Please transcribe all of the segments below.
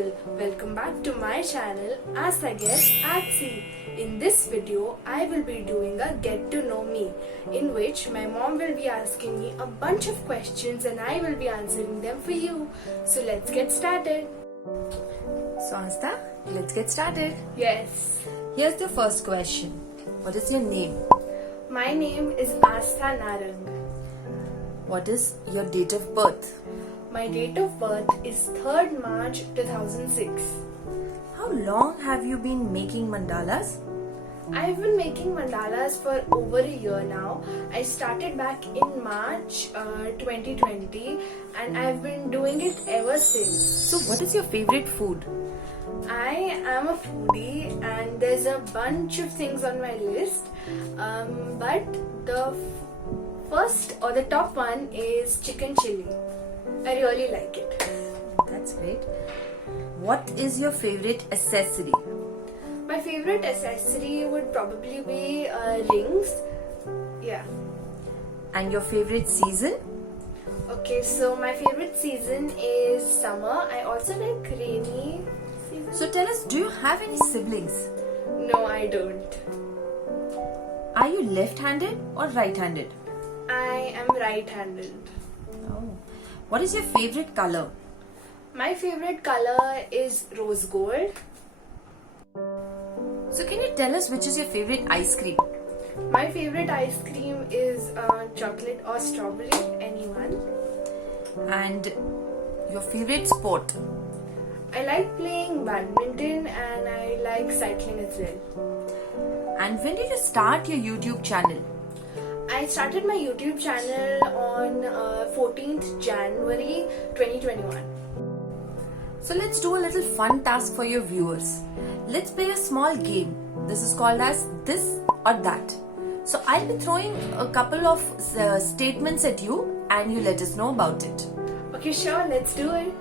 people, welcome back to my channel Aastha gets Artsy. In this video, I will be doing a get to know me, in which my mom will be asking me a bunch of questions and I will be answering them for you. So let's get started. So Aastha, let's get started. Yes. Here's the first question. What is your name? My name is Aastha Narang. What is your date of birth? My date of birth is 3rd March 2006. How long have you been making mandalas? I've been making mandalas for over a year now. I started back in March 2020 and I've been doing it ever since. So what is your favorite food? I am a foodie and there's a bunch of things on my list, but the first or the top one is chicken chili. I really like it. That's great. What is your favorite accessory? My favorite accessory would probably be rings. Yeah. And your favorite season? Okay, so my favorite season is summer. I also like rainy season. So tell us, do you have any siblings? No, I don't. Are you left-handed or right-handed? I am right-handed. Oh. What is your favorite color? My favorite color is rose gold. So can you tell us which is your favorite ice cream? My favorite ice cream is chocolate or strawberry, anyone. And your favorite sport? I like playing badminton and I like cycling as well. And when did you start your YouTube channel? I started my YouTube channel on 14th January 2021. So let's do a little fun task for your viewers. Let's play a small game. This is called as this or that. So I'll be throwing a couple of statements at you and you let us know about it. Okay, sure, let's do it.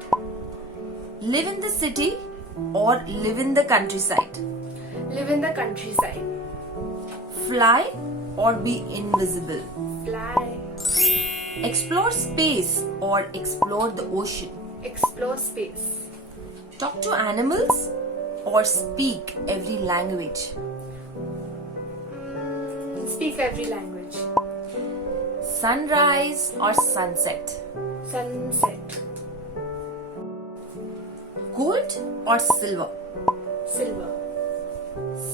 Live in the city or live in the countryside? Live in the countryside. Fly or be invisible? Fly. Explore space or explore the ocean? Explore space. Talk to animals or speak every language? Speak every language. Sunrise or sunset? Sunset. Gold or silver? Silver.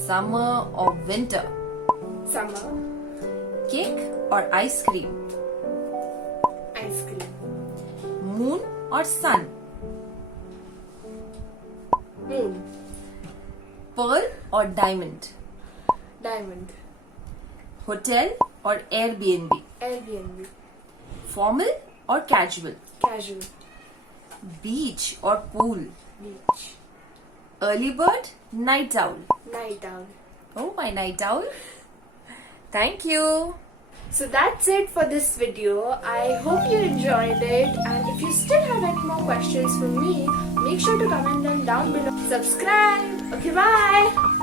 Summer or winter? Summer. Cake or ice cream? Ice cream. Moon or sun? Moon. Pearl or diamond? Diamond. Hotel or Airbnb? Airbnb. Formal or casual? Casual. Beach or pool? Beach. Early bird, night owl? Night owl. Oh, my night owl. Thank you. So that's it for this video. I hope you enjoyed it, and if you still have any more questions for me, make sure to comment them down below. Subscribe. Okay, bye.